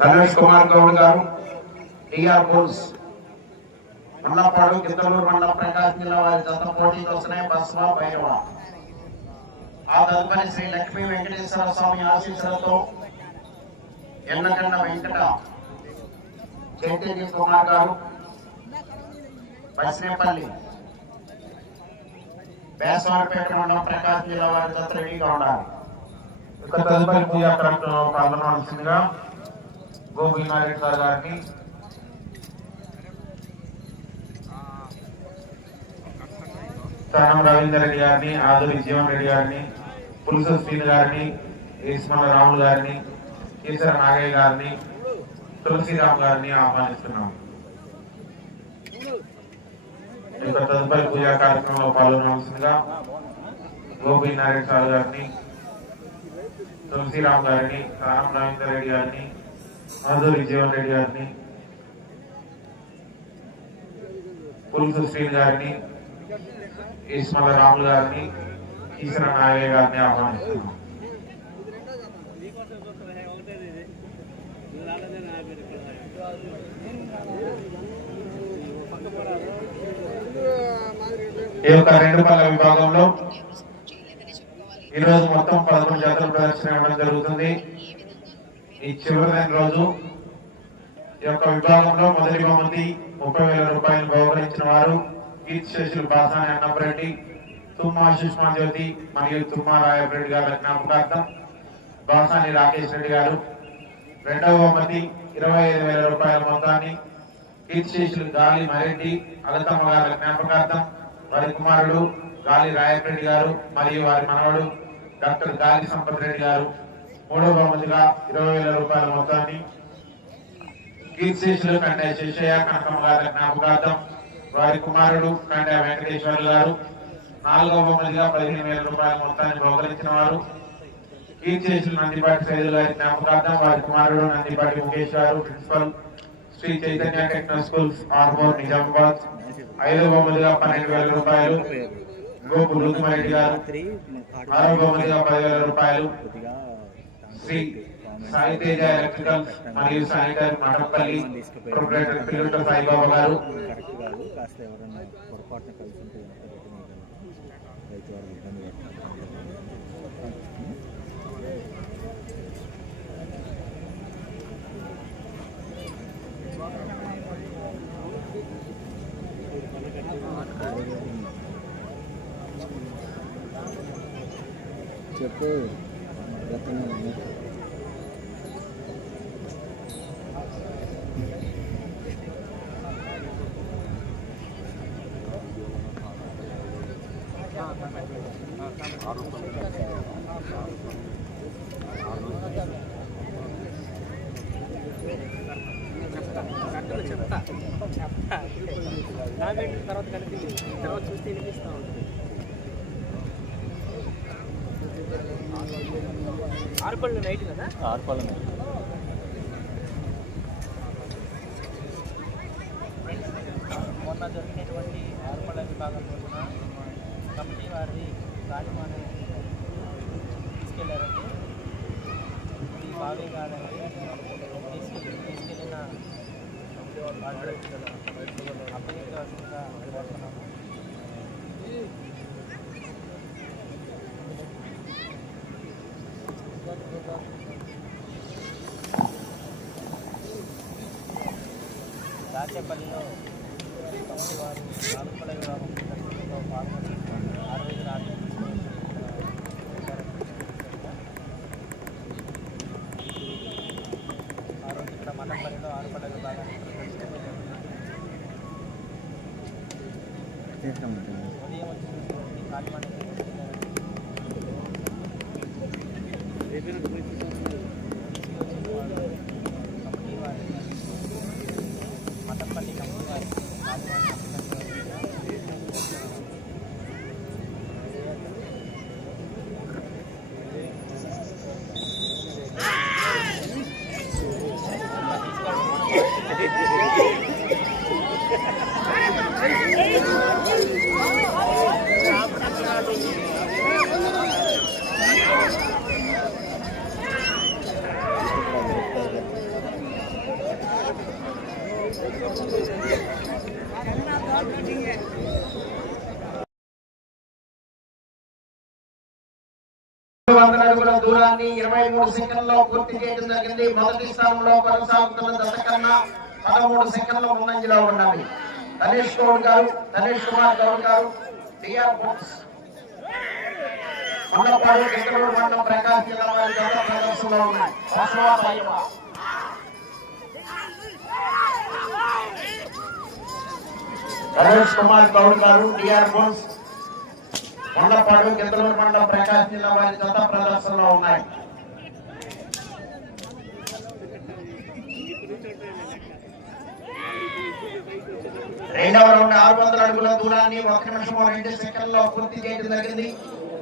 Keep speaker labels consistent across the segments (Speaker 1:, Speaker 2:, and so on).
Speaker 1: రమేష్ కుమార్ గౌడ్ గారు టిఆర్ బోల్స్ ఉన్నపాడు గిద్దలూరు మండల ప్రకాశం జిల్లా వారి జత పోటీకి వస్తున్నాయి బస్వా భైరవ. ఆ తదుపరి శ్రీ లక్ష్మీ వెంకటేశ్వర స్వామి ఆశీస్సులతో ఎన్నకన్న వెంకట చైతన్య కుమార్ గారు పశ్చిమపల్లి బేసవాడపేట మండలం ప్రకాశం జిల్లా వారి జత రెడీగా ఉండాలి
Speaker 2: ఇక తదుపరి పూజా కార్యక్రమంలో పాల్గొనవలసిందిగా గోపి నారాయణ సార్ గారిని స్థానం రవీందర్ రెడ్డి గారిని ఆదురి జీవన్ రెడ్డి గారిని పులుసు శ్రీని గారిని ఈస్మల రాములు గారిని కేసర నాగయ్య గారిని తులసిరామ్ గారిని ఆహ్వానిస్తున్నాం ఇక తదుపరి పూజా కార్యక్రమంలో పాల్గొనవలసిందిగా గోపి నారాయణ సార్ గారిని తులసిరామ్ గారిని రామ్ రవీందర్ రెడ్డి గారిని మాధురి జీవన్ రెడ్డి గారిని పులుసు శ్రీని గారిని ఈస్మల రాములు గారిని ఈశ్వర నాగయ్య గారిని ఆహ్వానిస్తున్నాం. ఈ యొక్క రెండు పళ్ళ విభాగంలో ఈరోజు మొత్తం పదకొండు జాతర ప్రదర్శన ఇవ్వడం జరుగుతుంది. ఈ చివరిదైన రోజు ఈ యొక్క విభాగంలో మొదటి బహుమతి ముప్పై వేల రూపాయలు గౌరవించిన వారు. కీర్తి శేషులు బాసాని అన్నపరెడ్డి తుమ్మా సుష్మా జ్యోతి మరియు తుమ్మా రాయపరెడ్డి గారి జ్ఞాపకార్థం బాసాని రాకేష్ రెడ్డి గారు. రెండవ బహుమతి ఇరవై ఐదు వేల రూపాయల మొత్తాన్ని కీర్తిశేషులు గాలి మరెడ్డి అలతమ్మ గారి జ్ఞాపకార్థం వారి కుమారుడు గాలి రాయపరెడ్డి గారు మరియు వారి మనవడు డాక్టర్ గాలి సంపత్ రెడ్డి గారు. మూడవ బహుమతిగా ఇరవై వేల రూపాయల మొత్తాన్ని కీర్తిశేషులు కంటే శేషయ్య కనకమ్మ గారి జ్ఞాపకార్థం వారి కుమారుడు కంటే వెంకటేశ్వర్లు గారు నాలుగవ బహుమతిగా పదిహేను వేల రూపాయల మొత్తాన్ని బహుకరించిన వారు. కీర్తిశేషులు నందిపాటి సైదులు గారి జ్ఞాపకార్థం వారి కుమారుడు నందిపాటి ముఖేష్ గారు principal Sri Chaitanya techno schools Armoor Nizamabad. ఐదవ బహుమతిగా పన్నెండు వేల రూపాయలు గోపు రుద్దుమరెడ్డి గారు. ఆరో బొమ్మలుగా పదివేల రూపాయలు శ్రీ సాయితేజ ఎలక్ట్రికల్ మరియు శానిటరీ మఠంపల్లి ప్రొపరేటర్ పిల్లట సాయిబాబా గారు.
Speaker 3: చెప్పు. కాదు చెప్తా చెప్తా గతంలో
Speaker 4: తర్వాత కలిపి తర్వాత చూస్తే వినిపిస్తా ఉంటుంది ఆరుపళ్ళు నైట్ కదా?
Speaker 3: ఆర్పాలనే
Speaker 4: నైట్. ఇది కాదండి. తీసుకెళ్ళి తీసుకెళ్ళిన అప్పగించవలసిందిగా కోరుతున్నాము దాచేపల్లిలో మల్లపల్లిలో ఆరుపల
Speaker 1: పదమూడు సెకండ్లో పూర్తి చేయడం జరిగింది. మొదటి స్థానంలో కొనసాగుతున్న దశ కన్నా పదమూడు సెకండ్ల ముందంజలో ఉన్నవి ధనేష్ గౌడ్ గారు ధనేష్ కుమార్ గౌడ్ గారు డిఆర్ బుక్స్ మండపాడు గిద్దలూరు మండలం ప్రకాశం జిల్లా వారి గత ప్రదర్శనలో ఉన్నాయి. బసవా పైవ. ధనేష్ కుమార్ గౌడ్ గారు టిఆర్ బుక్స్ కొండపాడు గిద్దలూరు మండలం ప్రకాశం జిల్లా వారి గత ప్రదర్శనలో ఉన్నాయి. రెండవ రౌండ్ ఆరు వందల అడుగుల దూరాన్ని ఒక నిమిషం రెండు సెకండ్లో పూర్తి చేయడం జరిగింది.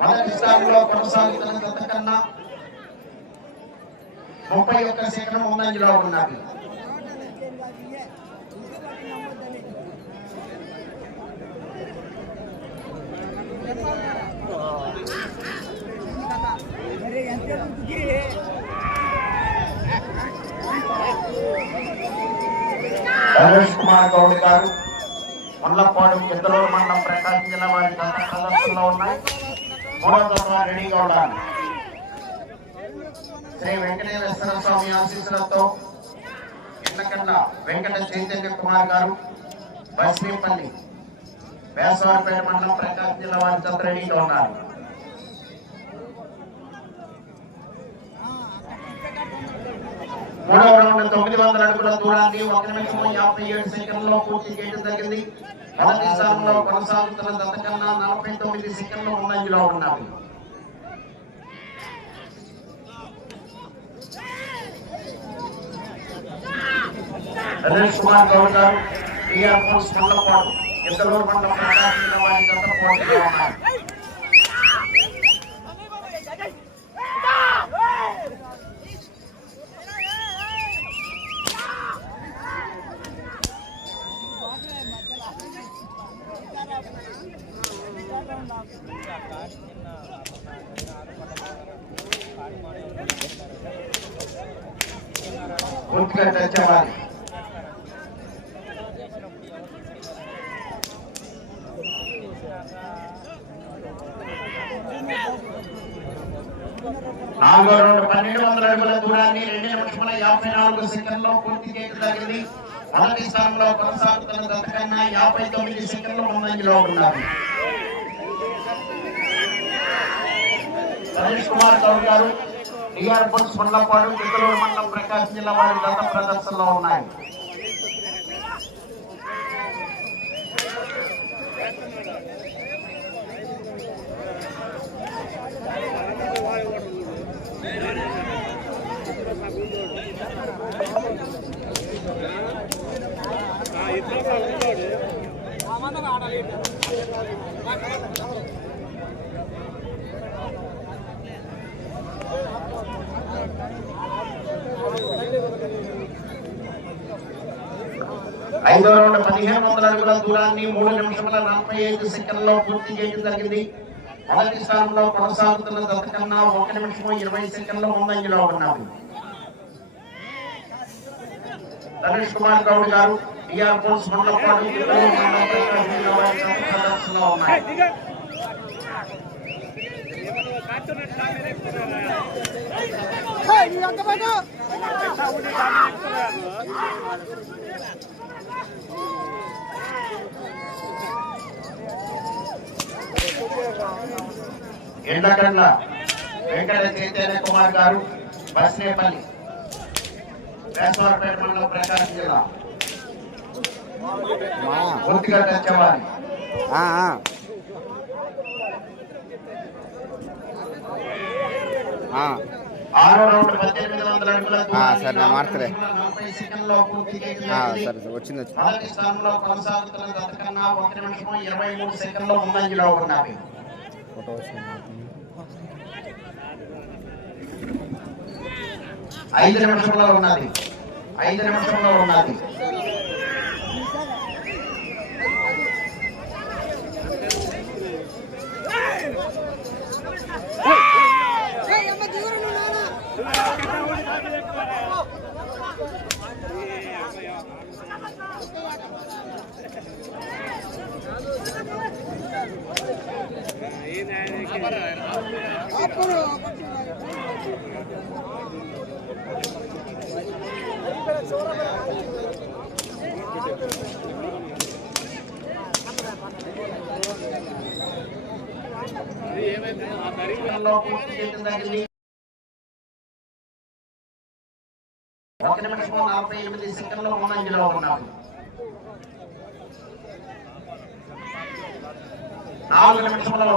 Speaker 1: మొదటి స్థానంలో కొనసాగుతున్న గత ముప్పై ఒక్క సెకండ్ ముందంజలో ఉన్నారు రమేష్ కుమార్ గౌడ్ గారు ముళ్ళపాడు గిద్దలూరు మండలం ప్రకాశం జిల్లా వారి గత ఉన్నాయి. మూడో దశ రెడీగా ఉండాలి శ్రీ వెంకటేశ్వర స్వామి ఆశీస్సులతో ఎన్నకన్న వెంకట చైతన్య కుమార్ గారు బస్రీపల్లి వేసవారిపేట మండలం ప్రకాశం జిల్లా వారి జత రెడీగా ఉన్నారు. మూడవ రౌండ్ తొమ్మిది వందల అడుగుల దూరాన్ని ఒక నిమిషం యాభై ఏడు సెకండ్లో పూర్తి చేయడం జరిగింది మొదటి స్థానంలో కొనసాగుతున్న దశ నలభై తొమ్మిది సెకండ్లు ముందంజలో ఉన్నాయి రమేష్ కుమార్ గౌడ్ గారు టీఆర్ ఫోర్స్ మండలపాడు ఇద్దరు మండలం పోటీలో ఉన్నారు పూర్తిగా తెచ్చేవారు నాలుగో రౌండ్ పన్నెండు వందల అడుగుల దూరాన్ని రెండు నిమిషముల యాభై నాలుగు సెకండ్లో పూర్తి చేయడం జరిగింది. మొదటి స్థానంలో కొనసాగుతున్న గత యాభై తొమ్మిది సెకండ్లు ముందంజలో ఉన్నారు. రమేష్ కుమార్ గౌడ్ గారు డిఆర్ బుల్స్ మండలపాడు చిత్తూరు మండలం ప్రకాశం జిల్లా వారి గత ప్రదర్శనలో ఉన్నాయి. ఐదో రౌండ్ పదిహేను వందల అడుగుల దూరాన్ని మూడు నిమిషముల నలభై ఐదు సెకండ్లో పూర్తి చేయడం జరిగింది. మొదటి స్థానంలో కొనసాగుతున్న దత్తకన్నా ఒక నిమిషం ఇరవై సెకండ్ల ముందంజలో ఉన్నారు రమేష్ కుమార్ గౌడ్ గారు టిఆర్ పోల్స్ మండలపాడు చిత్తూరు మండలం ప్రకాశం జిల్లా వారి గత ప్రదర్శనలో ఉన్నాయి ఎండకండ్ల వెంకట చైతన్య కుమార్ గారు బస్నేపల్లి వేసవరపేట మండలం ప్రకాశం జిల్లా
Speaker 3: మా
Speaker 1: పూర్తిగా ఆరో రౌండ్ పద్దెనిమిది వందల అడుగుల
Speaker 3: సరే, మార్చలే.
Speaker 1: సెకండ్లో.
Speaker 3: సరే సరే వచ్చింది వచ్చింది.
Speaker 1: మొదటి స్థానంలో కొనసాగుతున్న గత కన్నా ఒక నిమిషం ఇరవై మూడు సెకండ్ల ముందంజలో ఉన్నవి
Speaker 3: ఫోటో వచ్చింది.
Speaker 1: ఐదు నిమిషంలో ఉన్నది. ఐదు నిమిషంలో ఉన్నది. ఒక నిమిషం నలభై ఎనిమిది సెకండ్లు ముందంజలో ఉన్నాము నాలుగు నిమిషంలో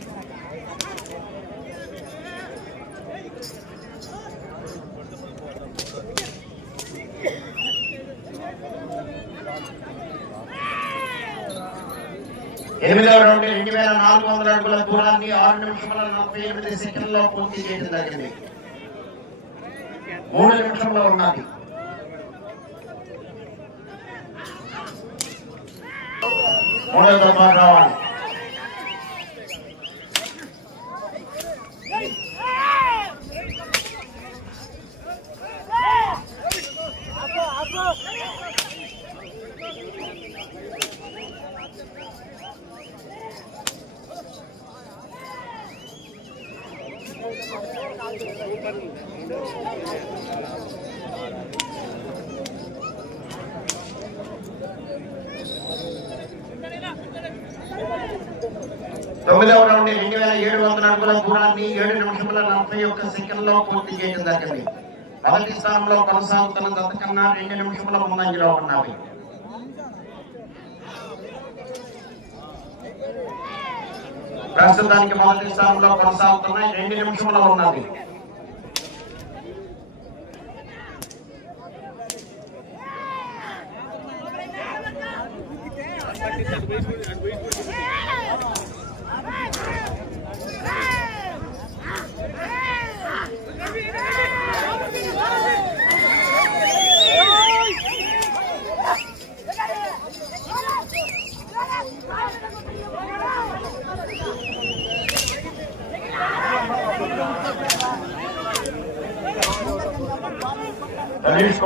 Speaker 1: ఎనిమిదవ రౌండ్ రెండు వేల నాలుగు వందల అడుగుల దూరాన్ని ఆరు నిమిషముల నలభై ఎనిమిది సెకండ్లో పూర్తి చేయడం జరిగింది. మూడు నిమిషంలో ఉన్నది మూడో దఫా రావాలి తొమ్మిదవ రౌండ్ రెండు వేల ఏడు వందల అడుగుల దూరాన్ని ఏడు నిమిషముల నలభై ఒక్క సెకండ్లో పూర్తి చేయడం జరిగింది. మొదటి స్థానంలో కొనసాగుతున్న గతకన్నా రెండు నిమిషముల ముందంజలో ఉన్నవి. ప్రస్తుతానికి మొదటి స్థానంలో కొనసాగుతున్నాయి రెండు నిమిషముల ఉన్నది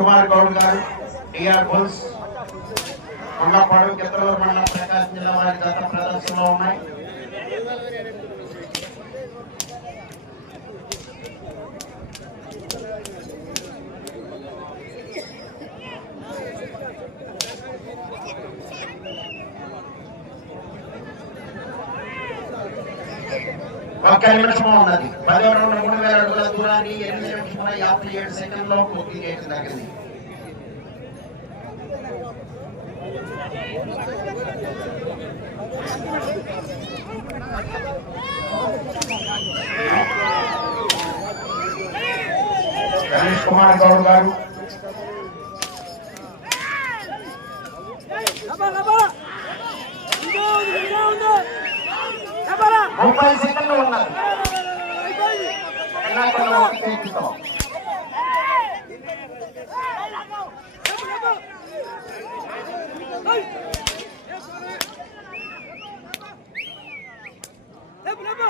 Speaker 1: కుమార్ గౌడ్ గారు టిఆర్ బుల్స్ కొండపాడు గిద్దలూరు మండలం ప్రకాశం జిల్లా వారి గత ప్రదర్శనలో ఉన్నాయి. ఒక్క నిమిషం ఉన్నది. పదో రౌండ్ మూడు వేల అడుగుల దూరాన్ని ఎనిమిది నిమిషముల యాభై ఏడు సెకండ్లో పూర్తి చేయడం జరిగింది. కుమార్ గౌడ్ గారు ముప్పై సెకండ్లు ఉన్నారు Bravo!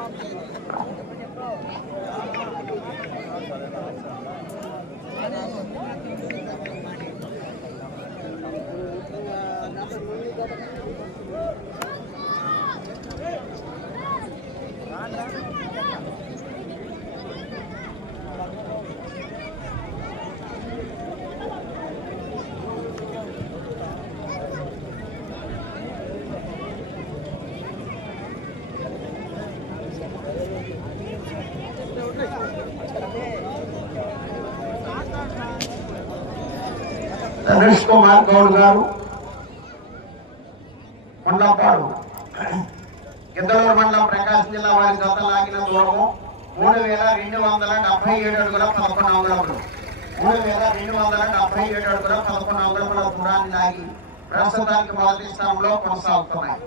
Speaker 1: Amen. ధనుష్ కుమార్ గౌడ్ గారు కొండపాడు గిద్దలూరు మండలం ప్రకాశం జిల్లా వారి జత లాగిన దూరము మూడు వేల రెండు వందల డెబ్బై ఏడు అడుగుల పదకొండు అంగుళములు. మూడు వేల రెండు వందల డెబ్బై ఏడు అడుగుల పదకొండు అంగుళముల దూరాన్ని లాగి ప్రస్తుతానికి మొదటి స్థానంలో కొనసాగుతున్నాయి.